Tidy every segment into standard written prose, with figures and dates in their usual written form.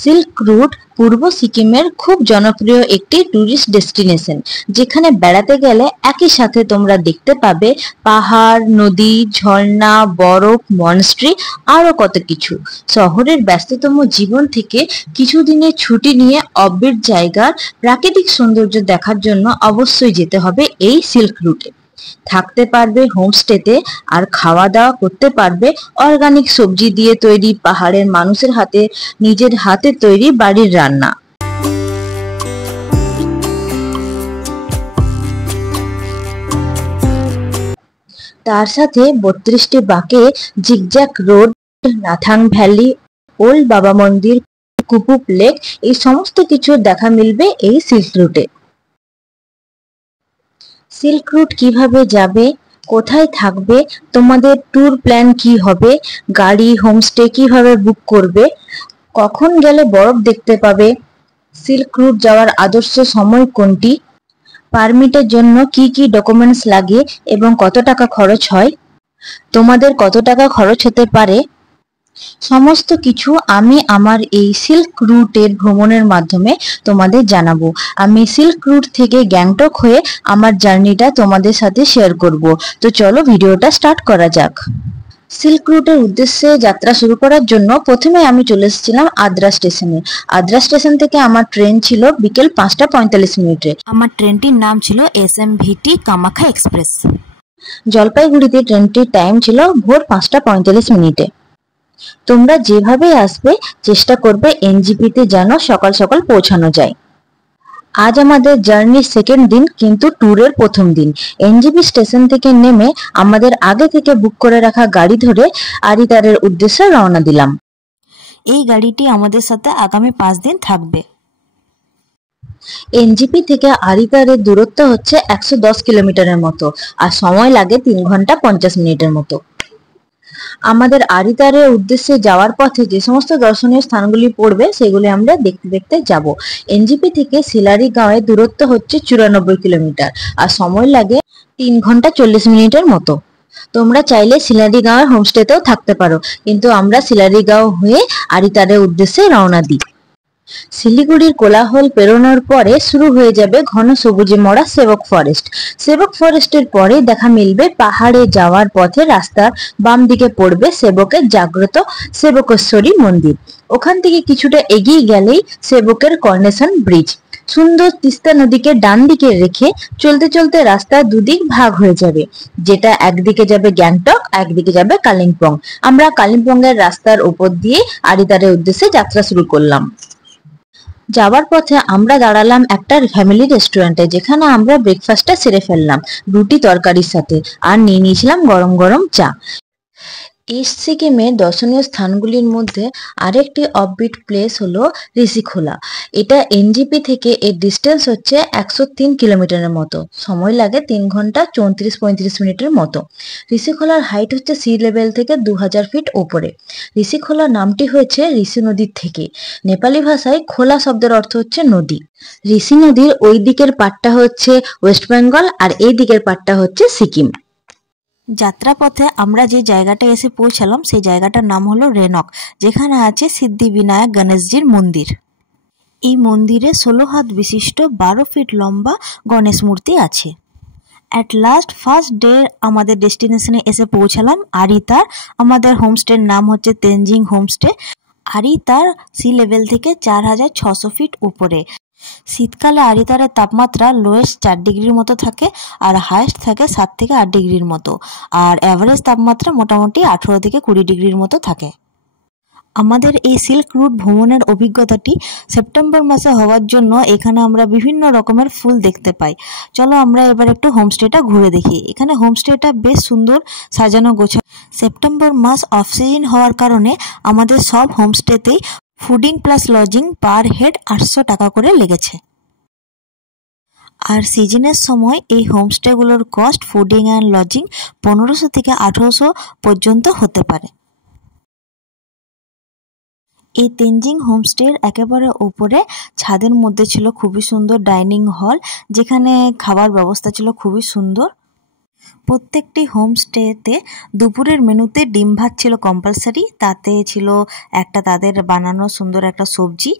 Silk route পূর্ব সিকিমের খুব জনপ্রিয় একটি ট্যুরিস্ট ডেস্টিনেশন, যেখানে বেড়াতে গেলে একই সাথে তোমরা দেখতে পাবে পাহাড়, নদী, ঝর্ণা, বরফ, মনস্ট্রি, আরো কত কিছু। শহরের ব্যস্ততম জীবন থেকে কিছুদিনের ছুটি নিয়ে অব্বিট জায়গার প্রাকৃতিক সৌন্দর্য দেখার জন্য অবশ্যই যেতে হবে এই সিল্ক রুটে। থাকতে পারবে হোমস্টেতে, আর খাওয়া দাওয়া করতে পারবে অর্গানিক সবজি দিয়ে তৈরি, পাহাড়ের মানুষের হাতে নিজের হাতে তৈরি বাড়ির রান্না। তার সাথে 32টি বাঁকে zigzag road, Nathang valley, old বাবা মন্দির, কুপুপ লেক, এই সমস্ত কিছু দেখা মিলবে এই সিল্ক রুটে। সিল্ক রুট কিভাবে যাবে, কোথায় থাকবে, তোমাদের ট্যুর প্ল্যান কি হবে, গাড়ি, হোমস্টে কিভাবে বুক করবে, কখন গেলে বরফ দেখতে পাবে, সিল্ক রুট যাওয়ার আদর্শ সময় কোনটি, পারমিটের জন্য কি কি ডকুমেন্টস লাগে এবং কত টাকা খরচ হয়, তোমাদের কত টাকা খরচ হতে পারে, সমস্ত কিছু আমি আমার এই সিল্ক রুটের ভ্রমণের মাধ্যমে তোমাদের জানাবো। আমি সিল্ক রুট থেকে গ্যাংটক হয়ে আমার জার্নিটা তোমাদের সাথে শেয়ার করব। তো চলো ভিডিওটা স্টার্ট করা যাক। সিল্ক রুটের উদ্দেশ্যে যাত্রা শুরু করার জন্য প্রথমে আমি চলে এসেছিলাম আদ্রা স্টেশনে। আদ্রা স্টেশন থেকে আমার ট্রেন ছিল বিকেল 5:45 আমার ট্রেনটির নাম ছিল SMVT কামাখ্যা এক্সপ্রেস। জলপাইগুড়িতে ট্রেনটির টাইম ছিল ভোর 5:45। তোমরা যেভাবে আসবে চেষ্টা করবে এনজিপিতে যেন সকাল সকাল পৌঁছানো যায়। আজ আমাদের জার্নির সেকেন্ড দিন, কিন্তু ট্যুরের প্রথম দিন। এনজিপি স্টেশন থেকে নেমে আমাদের আগে থেকে বুক করে রাখা গাড়ি ধরে আরিতারের উদ্দেশ্যে রওনা দিলাম। এই গাড়িটি আমাদের সাথে আগামী 5 দিন থাকবে। এনজিপি থেকে আরিতারের দূরত্ব হচ্ছে 110 কিলোমিটারের মতো, আর সময় লাগে 3 ঘন্টা 50 মিনিটের মতো। আমাদের আরিতারের উদ্দেশ্যে যাওয়ার পথে যে সমস্ত দর্শনীয় স্থানগুলি পড়বে সেগুলি আমরা দেখতে দেখতে যাব। এনজিপি থেকে শিলারি গাঁয়ের দূরত্ব হচ্ছে 94 কিলোমিটার, আর সময় লাগে 3 ঘন্টা 40 মিনিটের মতো। তোমরা চাইলে শিলারি গাঁয়ের হোমস্টেতেও থাকতে পারো, কিন্তু আমরা শিলারি গাঁও হয়ে আরিতারের উদ্দেশ্যে রওনা দিই। শিলিগুড়ির কোলাহল পেরোনোর পরে শুরু হয়ে যাবে ঘন সবুজে মরা সেবক ফরেস্ট। সেবক ফরেস্টের পরে দেখা মিলবে পাহাড়ে যাওয়ার পথে রাস্তার বাম দিকে পড়বে সেবকের জাগ্রত সেবকেশ্বরী মন্দির। ওখান থেকে কিছুটা এগিয়ে গেলেই সেবকের কর্নেশন ব্রিজ। সুন্দর তিস্তা নদীকে ডান দিকে রেখে চলতে চলতে রাস্তা দুদিক ভাগ হয়ে যাবে, যেটা একদিকে যাবে গ্যাংটক, একদিকে যাবে কালিম্পং। আমরা কালিম্পং এর রাস্তার উপর দিয়ে আরিতারের উদ্দেশ্যে যাত্রা শুরু করলাম। যাওয়ার পথে আমরা দাঁড়ালাম একটা ফ্যামিলি রেস্টুরেন্টে, যেখানে আমরা ব্রেকফাস্টটা সেরে ফেললাম রুটি তরকারির সাথে, আর নিয়ে নিয়েছিলাম গরম গরম চা। ইস্ট সিকিমের দর্শনীয় স্থানগুলির মধ্যে আরেকটি অফবিট প্লেস হলো ঋষিখোলা। এটা এনজিপি থেকে এর ডিস্টেন্স হচ্ছে 103 কিলোমিটারের মতো, সময় লাগে 3 ঘন্টা 34-35 মিনিটের মতো। ঋষিখোলার হাইট হচ্ছে সি লেভেল থেকে 2000 ফিট ওপরে। ঋষিখোলা নামটি হয়েছে ঋষি নদীর থেকে। নেপালি ভাষায় খোলা শব্দের অর্থ হচ্ছে নদী। ঋষি নদীর ওই দিকের পাটটা হচ্ছে ওয়েস্ট বেঙ্গল, আর এই দিকের পাটটা হচ্ছে সিকিম। যাত্রাপথে আমরা যে জায়গাটা এসে পৌঁছালাম সেই জায়গাটার নাম হলো রেনক, যেখানে আছে সিদ্ধিবিনায়ক গণেশজির মন্দির। এই মন্দিরে 16 হাত বিশিষ্ট 12 ফিট লম্বা গণেশ মূর্তি আছে। অ্যাট লাস্ট ফার্স্ট ডে আমাদের ডেস্টিনেশনে এসে পৌঁছালাম আরিতার। আমাদের হোমস্টের নাম হচ্ছে Tenzing homestay. Aritar sea level থেকে 4600 ফিট উপরে। শীতকালে আরিতারের তাপমাত্রা লোয়েস্ট 4 ডিগ্রির মতো থাকে, আর হাইয়েস্ট থাকে 7 থেকে 8 ডিগ্রির মতো, আর অ্যাভারেজ তাপমাত্রা মোটামুটি 18 থেকে 20 ডিগ্রির মতো থাকে। আমাদের এই সিল্ক রুট ভ্রমণের অভিজ্ঞতাটি সেপ্টেম্বর মাসে হওয়ার জন্য এখানে আমরা বিভিন্ন রকমের ফুল দেখতে পাই। চলো আমরা এবার একটু হোমস্টেটা ঘুরে দেখি। এখানে হোমস্টেটা বেশ সুন্দর সাজানো গোছানো। সেপ্টেম্বর মাস অফ সিজন হওয়ার কারণে আমাদের সব হোমস্টেতেই fooding plus lodging per head 800 টাকা করে লেগেছে। আর সিজনের সময় এই হোমস্টেগুলোর কস্ট ফুডিং অ্যান্ড লজিং 1500 থেকে 1800 পর্যন্ত হতে পারে। এই তেনজিং হোমস্টের একেবারে উপরে ছাদের মধ্যে ছিল খুবই সুন্দর ডাইনিং হল, যেখানে খাবার ব্যবস্থা ছিল খুবই সুন্দর। প্রত্যেকটি হোমস্টেতে দুপুরের মেনুতে ডিম ভাত ছিল কম্পালসারি, তাতে ছিল একটা তাদের বানানো সুন্দর একটা সবজি।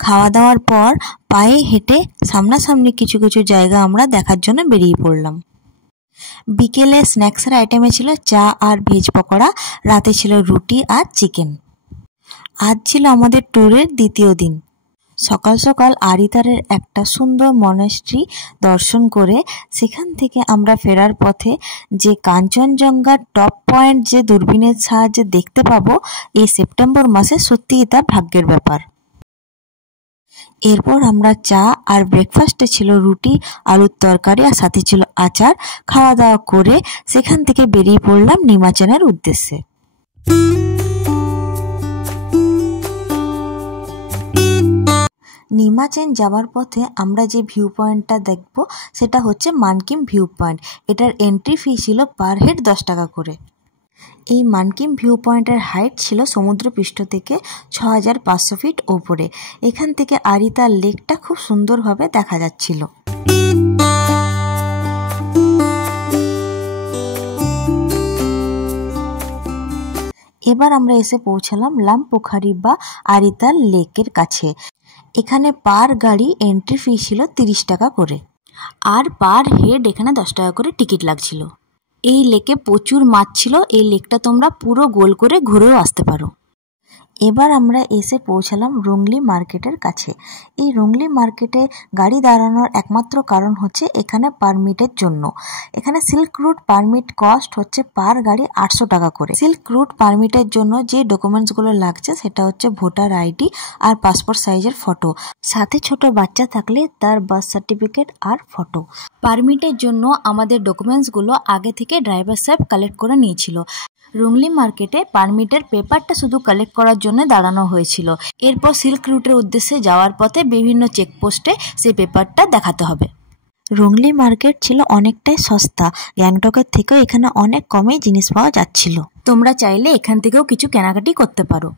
খাওয়া দাওয়ার পর পায়ে হেঁটে সামনাসামনি কিছু কিছু জায়গা আমরা দেখার জন্য বেরিয়ে পড়লাম। বিকেলে স্ন্যাক্সের আইটেমে ছিল চা আর ভেজ পকোড়া, রাতে ছিল রুটি আর চিকেন। আজ ছিল আমাদের ট্যুরের দ্বিতীয় দিন। সকাল সকাল আরিতারের একটা সুন্দর মনেস্ট্রি দর্শন করে সেখান থেকে আমরা ফেরার পথে যে কাঞ্চনজঙ্ঘার টপ পয়েন্ট যে দূরবীনের সাহায্যে দেখতে পাবো এই সেপ্টেম্বর মাসে, সত্যিই তা ভাগ্যের ব্যাপার। এরপর আমরা চা আর ব্রেকফাস্টে ছিল রুটি, আলুর তরকারি আর সাথে ছিল আচার খাওয়া দাওয়া করে সেখান থেকে বেরিয়ে পড়লাম নিমাচেনের উদ্দেশ্যে। নিমাচেন যাওয়ার পথে আমরা যে ভিউ পয়েন্টটা দেখব সেটা হচ্ছে মানকিম ভিউ পয়েন্ট। এটার এন্ট্রি ফি ছিল পার হেড 10 টাকা করে। এই মানকিম ভিউ পয়েন্টের হাইট ছিল সমুদ্রপৃষ্ঠ থেকে 6500 ফিট ওপরে। এখান থেকে আরিতার লেকটা খুব সুন্দরভাবে দেখা যাচ্ছিল। এবার আমরা এসে পৌঁছালাম লামপোখারি বা আরিতার লেকের কাছে। এখানে পার গাড়ি এন্ট্রি ফি ছিল 30 টাকা করে, আর পার হেড এখানে 10 টাকা করে টিকিট লাগছিল। এই লেকে প্রচুর মাছ ছিল, এই লেকটা তোমরা পুরো গোল করে ঘুরেও আসতে পারো। এবার আমরা এসে পৌঁছালাম রুংলি মার্কেটের কাছে। এই রুংলি মার্কেটে গাড়ি দাঁড়ানোর একমাত্র কারণ হচ্ছে এখানে পারমিটের জন্য। এখানে সিল্ক রুট পারমিট কস্ট হচ্ছে পার গাড়ি 800 টাকা করে। সিল্ক রুট পারমিটের জন্য যে ডকুমেন্টসগুলো লাগছে সেটা হচ্ছে ভোটার আইডি আর পাসপোর্ট সাইজের ফটো, সাথে ছোট বাচ্চা থাকলে তার বার্থ সার্টিফিকেট আর ফটো। পারমিটের জন্য আমাদের ডকুমেন্টসগুলো আগে থেকে ড্রাইভার সাহেব কালেক্ট করে নিয়েছিল। রুংলি মার্কেটে পারমিটের পেপারটা শুধু কালেক্ট করার জন্য দাঁড়ানো হয়েছিল। এরপর সিল্ক রুটের উদ্দেশ্যে যাওয়ার পথে বিভিন্ন চেকপোস্টে সেই পেপারটা দেখাতে হবে। রুংলি মার্কেট ছিল অনেকটাই সস্তা, গ্যাংটকের থেকেও এখানে অনেক কমে জিনিস পাওয়া যাচ্ছিল। তোমরা চাইলে এখান থেকেও কিছু কেনাকাটি করতে পারো।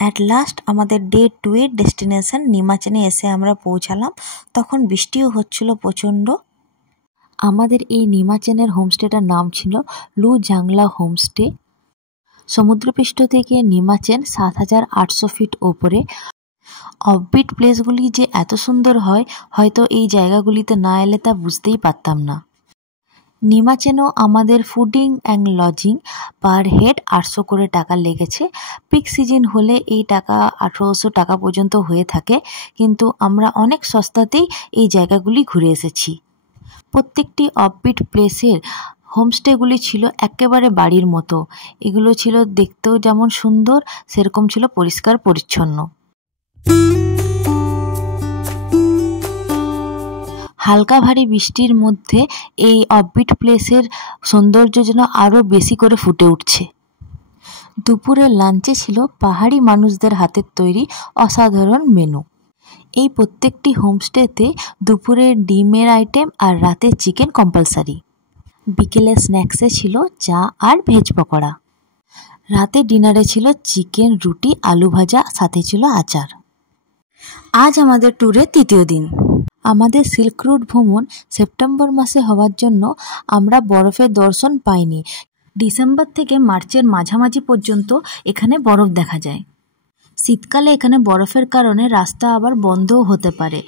অ্যাট লাস্ট আমাদের ডে 2 এর ডেস্টিনেশন নিমাচেনে এসে আমরা পৌঁছালাম। তখন বৃষ্টিও হচ্ছিল প্রচণ্ড। আমাদের এই নিমাচেনের হোমস্টেটার নাম ছিল লু জাংলা হোমস্টে। সমুদ্রপৃষ্ঠ থেকে নিমাচেন 7800 ফিট ওপরে। অফবিট প্লেসগুলি যে এত সুন্দর হয়, হয়তো এই জায়গাগুলিতে না এলে তা বুঝতেই পারতাম না। নিমাচেনও আমাদের fooding and lodging per head 800 করে টাকা লেগেছে। পিক সিজন হলে এই টাকা 1800 টাকা পর্যন্ত হয়ে থাকে, কিন্তু আমরা অনেক সস্তাতেই এই জায়গাগুলি ঘুরে এসেছি। প্রত্যেকটি অফবিট প্লেসের হোমস্টেগুলি ছিল একেবারে বাড়ির মতো। এগুলো ছিল দেখতেও যেমন সুন্দর, সেরকম ছিল পরিষ্কার পরিচ্ছন্ন। হালকা ভারী বৃষ্টির মধ্যে এই অফবিট প্লেসের সৌন্দর্য যেন আরও বেশি করে ফুটে উঠছে। দুপুরের লাঞ্চে ছিল পাহাড়ি মানুষদের হাতের তৈরি অসাধারণ মেনু। এই প্রত্যেকটি হোমস্টেতে দুপুরে ডিমের আইটেম আর রাতে চিকেন কম্পালসারি। বিকেলে স্ন্যাক্সে ছিল চা আর ভেজ পকোড়া। রাতে ডিনারে ছিল চিকেন, রুটি, আলু ভাজা, সাথে ছিল আচার। আজ আমাদের ট্যুরের তৃতীয় দিন। আমাদের সিল্ক রুট ভ্রমণ সেপ্টেম্বর মাসে হওয়ার জন্য আমরা বরফের দর্শন পাইনি। ডিসেম্বর থেকে মার্চের মাঝামাঝি পর্যন্ত এখানে বরফ দেখা যায়। শীতকালে এখানে বরফের কারণে রাস্তা আবার বন্ধও হতে পারে,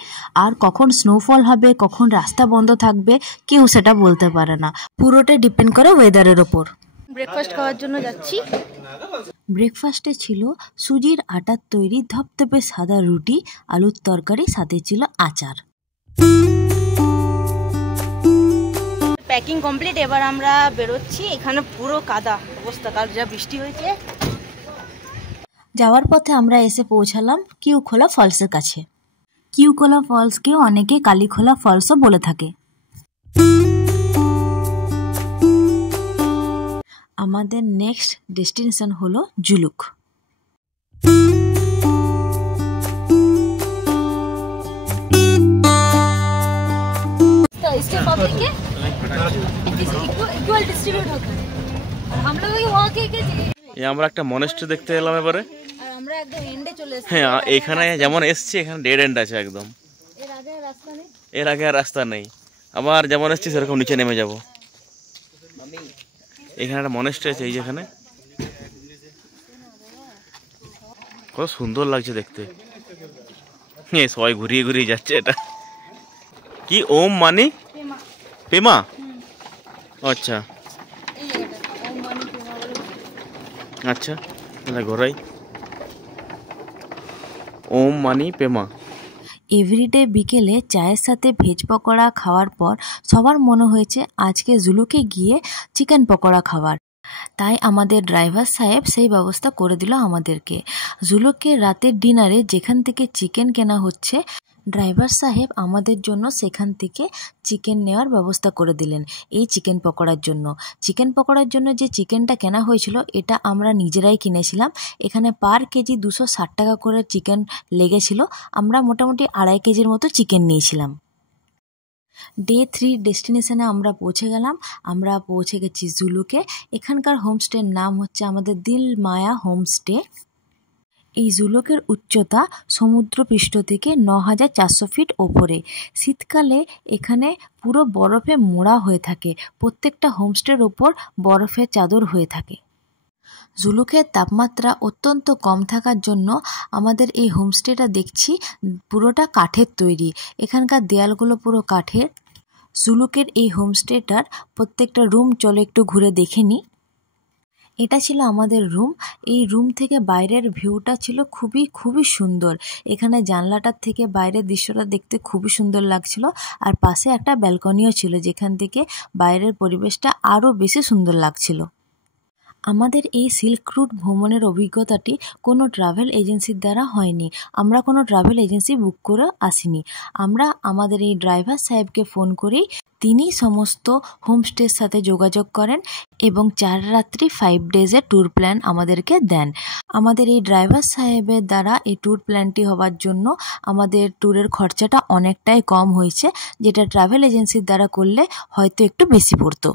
আর কখন স্নোফল হবে, কখন রাস্তা বন্ধ থাকবে কেউ সেটা বলতে পারে না। পুরোটাই ডিপেন্ড করে ওয়েদারের ওপর। ব্রেকফাস্ট খাওয়ার জন্য যাচ্ছি। ব্রেকফাস্টে ছিল সুজির আটার তৈরি ধপধপে সাদা রুটি, আলুর তরকারি, সাথে ছিল আচার। প্যাকিং কমপ্লিট, এবার আমরা বেরোচ্ছি। এখানে পুরো কাদা অবস্থা, কাল যা বৃষ্টি হয়েছে। যাওয়ার পথে আমরা এসে পৌঁছালাম কিউখোলা ফলসের কাছে। কিউখোলা ফলসকে অনেকে কালীখোলা ফলসও বলে থাকে। আমাদের নেক্সট ডেস্টিনেশন হলো জুলুক। इसके पब्लिक है इक्वल डिस्ट्रीब्यूट होता है। हम लोग वहाँ के আমরা একটা মনেস্ট্রি দেখতে এলাম এবারে। আর আমরা একদম এন্ডে চলে এসেছি। হ্যাঁ, এখানে যেমন এসছি এখানে ডেড এন্ড আছে একদম। এর আগে রাস্তা নেই। এর আগে আর রাস্তা নেই। আবার যেমন এসছি সেরকম নিচে নেমে যাব। এখানে একটা মনেস্ট্রি আছে, এই যেখানে কত সুন্দর লাগছে দেখতে। সবাই ঘুরিয়ে ঘুরিয়ে যাচ্ছে। এটা কি ওম মানি পেমা? আচ্ছা আচ্ছা, ঘোরাই ওম মানি পেমা। এভরিডে বিকেলে চায়ের সাথে ভেজ পকোড়া খাওয়ার পর সবার মনে হয়েছে আজকে জুলুকে গিয়ে চিকেন পকোড়া খাওয়ার। তাই আমাদের ড্রাইভার সাহেব সেই ব্যবস্থা করে দিল আমাদেরকে। জুলুকে রাতের ডিনারে যেখান থেকে চিকেন কেনা হচ্ছে, ড্রাইভার সাহেব আমাদের জন্য সেখান থেকে চিকেন নেওয়ার ব্যবস্থা করে দিলেন এই চিকেন পকোড়ার জন্য। চিকেন পকোড়ার জন্য যে চিকেনটা কেনা হয়েছিল এটা আমরা নিজেরাই কিনেছিলাম। এখানে পার কেজি 260 টাকা করে চিকেন লেগেছিল। আমরা মোটামুটি 2.5 কেজির মতো চিকেন নিয়েছিলাম। ডে 3 ডেস্টিনেশনে আমরা পৌঁছে গেলাম। আমরা পৌঁছে গেছি জুলুকে। এখানকার হোমস্টের নাম হচ্ছে আমাদের দিল মায়া হোমস্টে। এই জুলুকের উচ্চতা সমুদ্রপৃষ্ঠ থেকে 9400 ফিট ওপরে। শীতকালে এখানে পুরো বরফে মোড়া হয়ে থাকে। প্রত্যেকটা হোমস্টের ওপর বরফের চাদর হয়ে থাকে। জুলুকের তাপমাত্রা অত্যন্ত কম থাকার জন্য আমাদের এই হোমস্টেটা দেখছি পুরোটা কাঠের তৈরি। এখানকার দেয়ালগুলো পুরো কাঠের। জুলুকের এই হোমস্টেটার প্রত্যেকটা রুম চলো একটু ঘুরে দেখে নিই। এটা ছিল আমাদের রুম। এই রুম থেকে বাইরের ভিউটা ছিল খুবই সুন্দর। এখানে জানলাটার থেকে বাইরের দৃশ্যটা দেখতে খুবই সুন্দর লাগছিল। আর পাশে একটা ব্যালকনিও ছিল যেখান থেকে বাইরের পরিবেশটা আরও বেশি সুন্দর লাগছিল। আমাদের এই সিল্ক রুট ভ্রমণের অভিজ্ঞতাটি কোনো ট্রাভেল এজেন্সির দ্বারা হয়নি। আমরা কোনো ট্রাভেল এজেন্সি বুক করে আসিনি। আমরা আমাদের এই ড্রাইভার সাহেবকে ফোন করেই তিনি সমস্ত হোমস্টের সাথে যোগাযোগ করেন এবং 4 রাত্রি 5 ডেজের ট্যুর প্ল্যান আমাদেরকে দেন। আমাদের এই ড্রাইভার সাহেবের দ্বারা এই ট্যুর প্ল্যানটি হওয়ার জন্য আমাদের ট্যুরের খরচাটা অনেকটাই কম হয়েছে, যেটা ট্রাভেল এজেন্সির দ্বারা করলে হয়তো একটু বেশি পড়তো।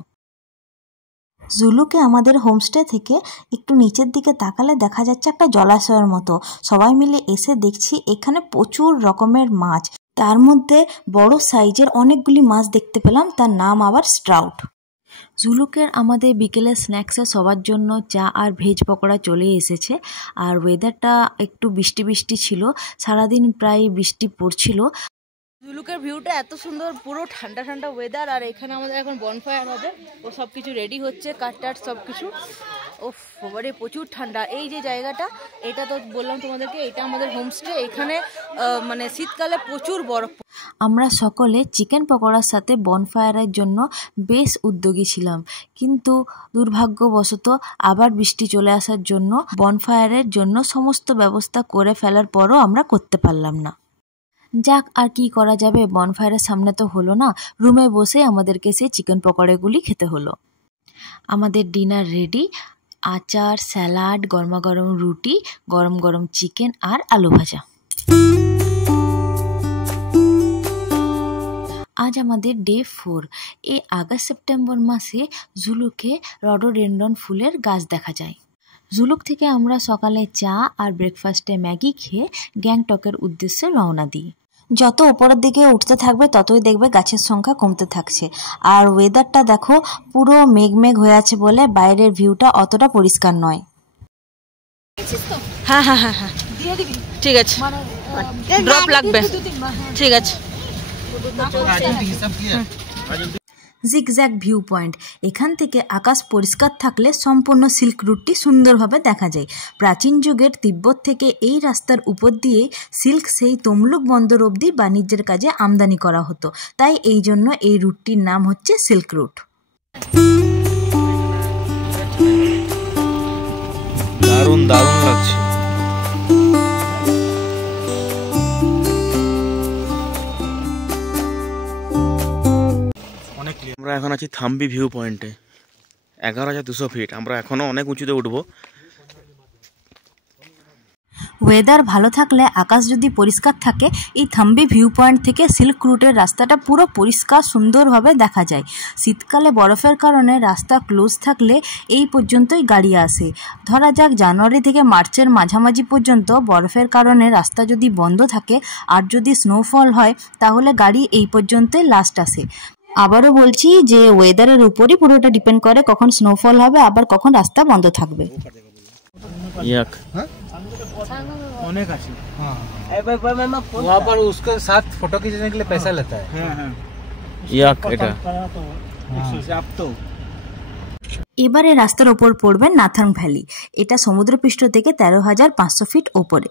জুলুকে আমাদের হোমস্টে থেকে একটু নিচের দিকে তাকালে দেখা যাচ্ছে একটা জলাশয়ের মতো। সবাই মিলে এসে দেখছি এখানে প্রচুর রকমের মাছ। তার মধ্যে বড় সাইজের অনেকগুলি মাছ দেখতে পেলাম, তার নাম আবার স্ট্রাউট। জুলুকের আমাদের বিকেলের স্ন্যাক্সে সবার জন্য চা আর ভেজ পকোড়া চলে এসেছে। আর ওয়েদারটা একটু বৃষ্টি ছিল, সারাদিন প্রায় বৃষ্টি পড়ছিল। জুলুকের ভিউটা এত সুন্দর, পুরো ঠান্ডা ঠান্ডা ওয়েদার। আর এখানে আমাদের এখন বনফায়ার হবে, ও সব কিছু রেডি হচ্ছে, কাঠ সব কিছু। ও বাবারে প্রচুর ঠান্ডা। এই যে জায়গাটা, এটা তো বললাম তোমাদেরকে, এটা আমাদের হোমস্টে। এখানে মানে শীতকালে প্রচুর বরফ। আমরা সকলে চিকেন পকোড়ার সাথে বনফায়ারের জন্য বেশ উদ্যোগী ছিলাম, কিন্তু দুর্ভাগ্যবশত আবার বৃষ্টি চলে আসার জন্য বনফায়ারের জন্য সমস্ত ব্যবস্থা করে ফেলার পরও আমরা করতে পারলাম না। যাক, আর কি করা যাবে, বনফায়ারের সামনে তো হলো না। রুমে বসে আমাদেরকে সেই চিকেন পকোড়াগুলি খেতে হলো। আমাদের ডিনার রেডি। আচার, স্যালাড, গরমাগরম রুটি, গরম গরম চিকেন আর আলু ভাজা। আজ আমাদের ডে 4। এই আগস্ট সেপ্টেম্বর মাসে জুলুকে রডোডেন্ড্রন ফুলের গাছ দেখা যায়। জুলুক থেকে আমরা সকালে চা আর ব্রেকফাস্টে ম্যাগি খেয়ে গ্যাংটকের উদ্দেশ্যে রওনা দিই। যত উপরের দিকে উঠতে থাকবে ততই দেখবে গাছের সংখ্যা কমতে থাকছে। আর ওয়েদারটা দেখো, পুরো মেঘ হয়ে আছে বলে বাইরের ভিউটা অতটা পরিষ্কার নয়। হ্যাঁ, ঠিক আছে, ড্রপ লাগবে, ঠিক আছে। Zigzag view point. এখান থেকে আকাশ পরিষ্কার থাকলে সম্পূর্ণ সিল্ক রুটটি সুন্দরভাবে দেখা যায়। প্রাচীন যুগের তিব্বত থেকে এই রাস্তার উপর দিয়ে সিল্ক সেই তমলুক বন্দর অবধি বাণিজ্যের কাজে আমদানি করা হতো। তাই এই জন্য এই রুটটির নাম হচ্ছে সিল্ক রুট। দারুণ লাগছে। আমরা এখন আছি থাম্বি ভিউ পয়েন্টে, 11,200 ফিট। আমরা এখনো অনেক উঁচুতে উঠবো। ওয়েদার ভালো থাকলে, আকাশ যদি পরিষ্কার থাকে, এই থাম্বি ভিউ পয়েন্ট থেকে সিল্ক রুটের রাস্তাটা পুরো পরিষ্কার সুন্দরভাবে দেখা যায়। শীতকালে বরফের কারণে রাস্তা ক্লোজ থাকলে এই পর্যন্তই গাড়ি আসে। ধরা যাক জানুয়ারি থেকে মার্চের মাঝামাঝি পর্যন্ত বরফের কারণে রাস্তা যদি বন্ধ থাকে আর যদি স্নোফল হয় তাহলে গাড়ি এই পর্যন্তই লাস্ট আসে। আবারও বলছি যে ওয়েদারের উপরই পুরোটা ডিপেন্ড করে কখন স্নোফল হবে আবার কখন রাস্তা বন্ধ থাকবে। ইয়াক होने का वहाँ पर उसके साथ फोटो खींचने के लिए पैसा लेता है। ইয়াক এটা এবারে রাস্তার ওপর পড়বে নাথাং ভ্যালি। এটা সমুদ্রপৃষ্ঠ থেকে 13,500 ফিট ওপরে।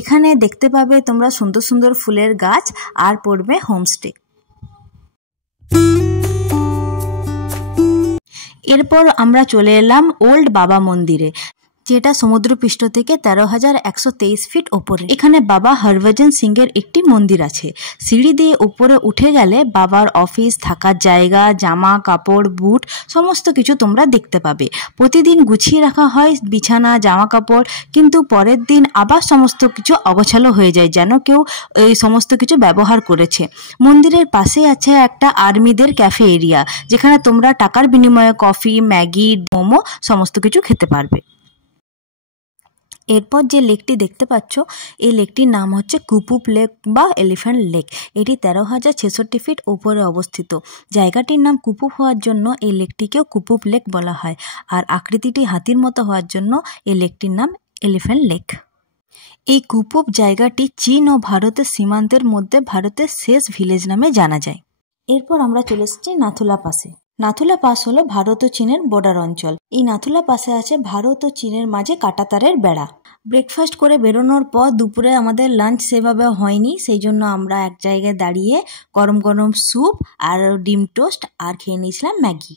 এখানে দেখতে পাবে তোমরা সুন্দর সুন্দর ফুলের গাছ আর পড়বে হোমস্টে। এরপর আমরা চলে এলাম ওল্ড বাবা মন্দিরে, যেটা সমুদ্রপৃষ্ঠ থেকে 13,123 ফিট ওপরে। এখানে বাবা হরভজন সিং এর একটি মন্দির আছে। সিঁড়ি দিয়ে উপরে উঠে গেলে বাবার অফিস, থাকার জায়গা, জামা কাপড়, বুট সমস্ত কিছু তোমরা দেখতে পাবে। প্রতিদিন গুছিয়ে রাখা হয় বিছানা, জামা কাপড়, কিন্তু পরের দিন আবার সমস্ত কিছু অগোছালো হয়ে যায়, যেন কেউ এই সমস্ত কিছু ব্যবহার করেছে। মন্দিরের পাশে আছে একটা আর্মিদের ক্যাফে এরিয়া, যেখানে তোমরা টাকার বিনিময়ে কফি, ম্যাগি, মোমো সমস্ত কিছু খেতে পারবে। এরপর যে লেকটি দেখতে পাচ্ছ, এই লেকটির নাম হচ্ছে কুপুপ লেক বা এলিফ্যান্ট লেক। এটি 13,066 ফিট উপরে অবস্থিত। জায়গাটির নাম কুপুপ হওয়ার জন্য এই লেকটিকেও কুপুপ লেক বলা হয়, আর আকৃতিটি হাতির মতো হওয়ার জন্য এই লেকটির নাম এলিফ্যান্ট লেক। এই কুপুপ জায়গাটি চীন ও ভারতের সীমান্তের মধ্যে ভারতের শেষ ভিলেজ নামে জানা যায়। এরপর আমরা চলে এসেছি নাথুলা পাসে। নাথুলা পাস হলো ভারত ও চীনের বর্ডার অঞ্চল। এই নাথুলা পাসে আছে ভারত ও চীনের মাঝে কাঁটাতারের বেড়া। ব্রেকফাস্ট করে বেরোনোর পর দুপুরে আমাদের লাঞ্চ সেভাবে হয়নি, সেই জন্য আমরা এক জায়গায় দাঁড়িয়ে গরম গরম স্যুপ আর ডিম টোস্ট আর খেয়ে নিয়েছিলাম ম্যাগি।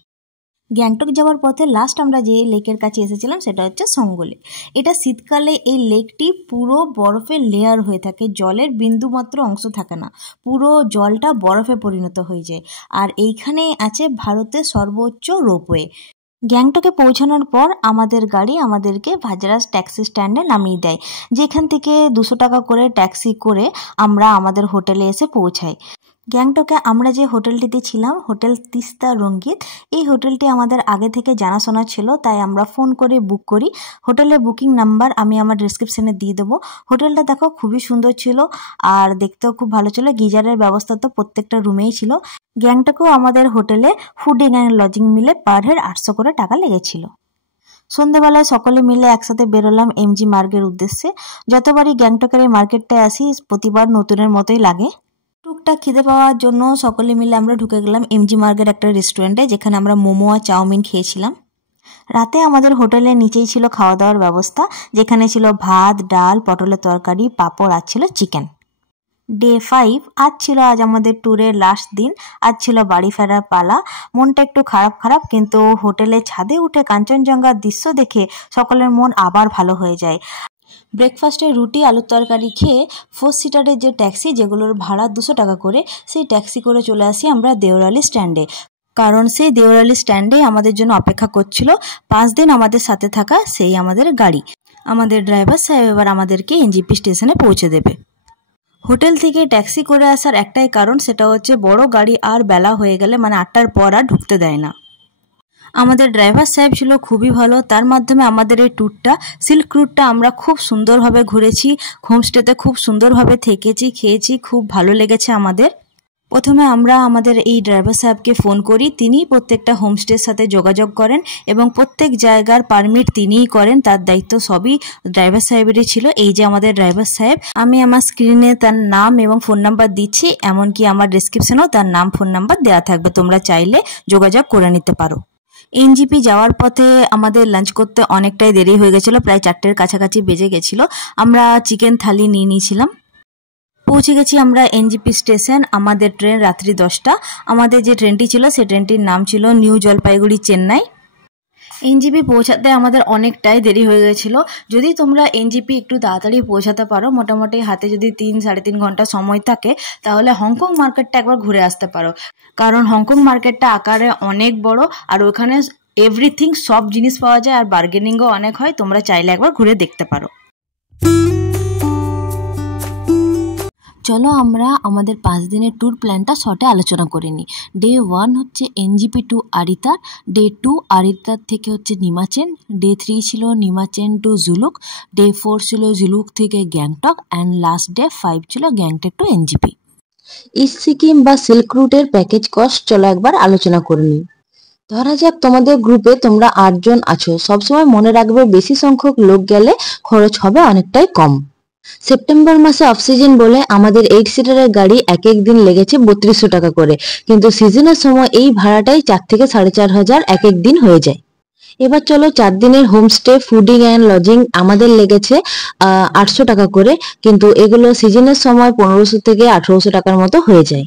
গ্যাংটক যাওয়ার পথে লাস্ট আমরা যে লেকের কাছে এসেছিলাম সেটা হচ্ছে সঙ্গো লেক। এটা শীতকালে এই লেকটি পুরো বরফের লেয়ার হয়ে থাকে, জলের বিন্দুমাত্র অংশ থাকে না, পুরো জলটা বরফে পরিণত হয়ে যায়। আর এইখানে আছে ভারতের সর্বোচ্চ রোপওয়ে। গ্যাংটকে পৌঁছানোর পর আমাদের গাড়ি আমাদেরকে ভাজরাস ট্যাক্সি স্ট্যান্ডে নামিয়ে দেয়, যেখান থেকে 200 টাকা করে ট্যাক্সি করে আমরা আমাদের হোটেলে এসে পৌঁছাই। গ্যাংটকে আমরা যে হোটেলটিতে ছিলাম, হোটেল তিস্তা রঙ্গিত, এই হোটেলটি আমাদের আগে থেকে জানাশোনা ছিল, তাই আমরা ফোন করে বুক করি। হোটেলের বুকিং নাম্বার আমি আমার ডেসক্রিপশনে দিয়ে দেবো। হোটেলটা দেখো খুবই সুন্দর ছিল আর দেখতেও খুব ভালো ছিল। গিজারের ব্যবস্থা তো প্রত্যেকটা রুমেই ছিল। গ্যাংটকেও আমাদের হোটেলে ফুডিং অ্যান্ড লজিং মিলে পার হেড 800 করে টাকা লেগেছিল। সন্ধ্যেবেলায় সকলে মিলে একসাথে বেরোলাম এমজি মার্গের উদ্দেশ্যে। যতবারই গ্যাংটকের এই মার্কেটটায় আসি প্রতিবার নতুনের মতোই লাগে। টুকটাক খিদে পাওয়ার জন্য সকলে মিলে আমরা ঢুকে গেলাম এমজি মার্গের একটা রেস্টুরেন্টে, যেখানে আমরা মোমো আর চাউমিন খেয়েছিলাম। রাতে আমাদের হোটেলের নিচেই ছিল খাওয়া দাওয়ার ব্যবস্থা, যেখানে ছিল ভাত, ডাল, পটলের তরকারি, পাঁপড় আর ছিল চিকেন। ডে 5 আজ ছিল আমাদের ট্যুরের লাস্ট দিন। আজ ছিল বাড়ি ফেরার পালা। মনটা একটু খারাপ, কিন্তু হোটেলের ছাদে উঠে কাঞ্চনজঙ্ঘার দৃশ্য দেখে সকলের মন আবার ভালো হয়ে যায়। ব্রেকফাস্টে রুটি আলুর তরকারি খেয়ে 4 সিটারের যে ট্যাক্সি, যেগুলোর ভাড়া 200 টাকা করে, সেই ট্যাক্সি করে চলে আসি আমরা দেওরালি স্ট্যান্ডে। কারণ সেই দেওরালি স্ট্যান্ডে আমাদের জন্য অপেক্ষা করছিল 5 দিন আমাদের সাথে থাকা সেই আমাদের গাড়ি। আমাদের ড্রাইভার সাহেব এবার আমাদেরকে এনজিপি স্টেশনে পৌঁছে দেবে। হোটেল থেকে ট্যাক্সি করে আসার একটাই কারণ, সেটা হচ্ছে বড় গাড়ি আর বেলা হয়ে গেলে মানে 8টার পর আর ঢুকতে দেয় না। আমাদের ড্রাইভার সাহেব ছিল খুবই ভালো, তার মাধ্যমে আমাদের এই ট্যুরটা সিল্ক রুটটা আমরা খুব সুন্দরভাবে ঘুরেছি। হোমস্টেতে খুব সুন্দরভাবে থেকেছি, খেয়েছি, খুব ভালো লেগেছে আমাদের। প্রথমে আমরা আমাদের এই ড্রাইভার সাহেবকে ফোন করি, তিনি প্রত্যেকটা হোমস্টের সাথে যোগাযোগ করেন এবং প্রত্যেক জায়গার পারমিট তিনিই করেন, তার দায়িত্ব সবই ড্রাইভার সাহেবেরই ছিল। এই যে আমাদের ড্রাইভার সাহেব, আমি আমার স্ক্রিনে তার নাম এবং ফোন নাম্বার দিচ্ছি, এমনকি আমার ডেসক্রিপশনেও তার নাম ফোন নাম্বার দেওয়া থাকবে, তোমরা চাইলে যোগাযোগ করে নিতে পারো। এনজিপি যাওয়ার পথে আমাদের লাঞ্চ করতে অনেকটাই দেরি হয়ে গেছিলো, প্রায় 4টের কাছাকাছি বেজে গেছিলো। আমরা চিকেন থালি নিয়ে নিয়েছিলাম। পৌঁছে গেছি আমরা এনজিপি স্টেশন। আমাদের ট্রেন রাত্রি 10টা। আমাদের যে ট্রেনটি ছিল সেই ট্রেনটির নাম ছিল নিউ জলপাইগুড়ি চেন্নাই। এনজিপি পৌঁছাতে আমাদের অনেকটাই দেরি হয়ে গেছিলো। যদি তোমরা এনজিপি একটু তাড়াতাড়ি পৌঁছাতে পারো, মোটামুটি হাতে যদি 3-3.5 ঘন্টা সময় থাকে, তাহলে হংকং মার্কেটটা একবার ঘুরে আসতে পারো। কারণ হংকং মার্কেটটা আকারে অনেক বড় আর ওখানে এভরিথিং সব জিনিস পাওয়া যায় আর বার্গেনিংও অনেক হয়। তোমরা চাইলে একবার ঘুরে দেখতে পারো। চলো আমরা আমাদের 5 দিনের ট্যুর প্ল্যানটা শর্টে আলোচনা করে নিই। ডে 1 হচ্ছে NJP to Aritar, day 2 Aritar থেকে হচ্ছে নিমাচেন, ডে 3 ছিল নিমাচেন টু জুলুক, ডে 4 ছিল জুলুক থেকে গ্যাংটক, অ্যান্ড লাস্ট ডে 5 ছিল Gangtok to NJP. East Sikkim বা সিল্ক রুটের প্যাকেজ কস্ট চলো একবার আলোচনা করে নিই। ধরা যাক তোমাদের গ্রুপে তোমরা 8 জন আছো, সবসময় মনে রাখবে বেশি সংখ্যক লোক গেলে খরচ হবে অনেকটাই কম। সেপ্টেম্বর মাসে অফ সিজন বলে আমাদের 8 সিটারের গাড়ি এক এক দিন লেগেছে 3200 টাকা করে, কিন্তু সিজনের সময় এই ভাড়াটাই 4 থেকে 4500 এক এক দিন হয়ে যায়। এবার চলো 4 দিনের হোমস্টে, ফুডিং অ্যান্ড লজিং আমাদের লেগেছে 800 টাকা করে, কিন্তু এগুলো সিজনের সময় 1500 থেকে 1800 টাকার মতো হয়ে যায়।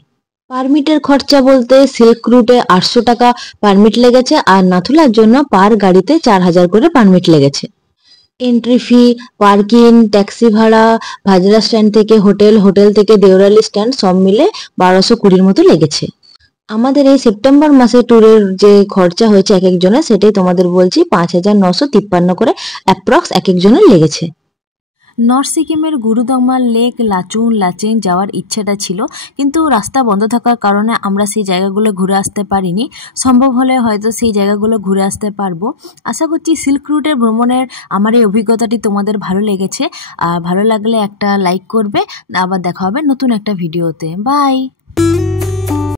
পারমিটের খরচা বলতে সিল্ক রুটে 800 টাকা পারমিট লেগেছে, আর নাথুলার জন্য পার গাড়িতে 4000 করে পারমিট লেগেছে। এন্ট্রি ফি, পার্কিং, ট্যাক্সি ভাড়া, ভাজরা স্ট্যান্ড থেকে হোটেল, হোটেল থেকে দেওরালি স্ট্যান্ড সব মিলে 1220 মতো লেগেছে। আমাদের এই সেপ্টেম্বর মাসে ট্যুরের যে খরচা হয়েছে এক একজনের, সেটাই তোমাদের বলছি, 5953 করে অ্যাপ্রক্স এক একজনের লেগেছে। নর্থ সিকিমের গুরুদংমা লেক, লাচুং, লাচেং যাওয়ার ইচ্ছাটা ছিল, কিন্তু রাস্তা বন্ধ থাকার কারণে আমরা সেই জায়গাগুলো ঘুরে আসতে পারিনি। সম্ভব হলে হয়তো সেই জায়গাগুলো ঘুরে আসতে পারবো। আশা করছি সিল্ক রুটের ভ্রমণের আমার এই অভিজ্ঞতাটি তোমাদের ভালো লেগেছে। আর ভালো লাগলে একটা লাইক করবে। আবার দেখা হবে নতুন একটা ভিডিওতে। বাই।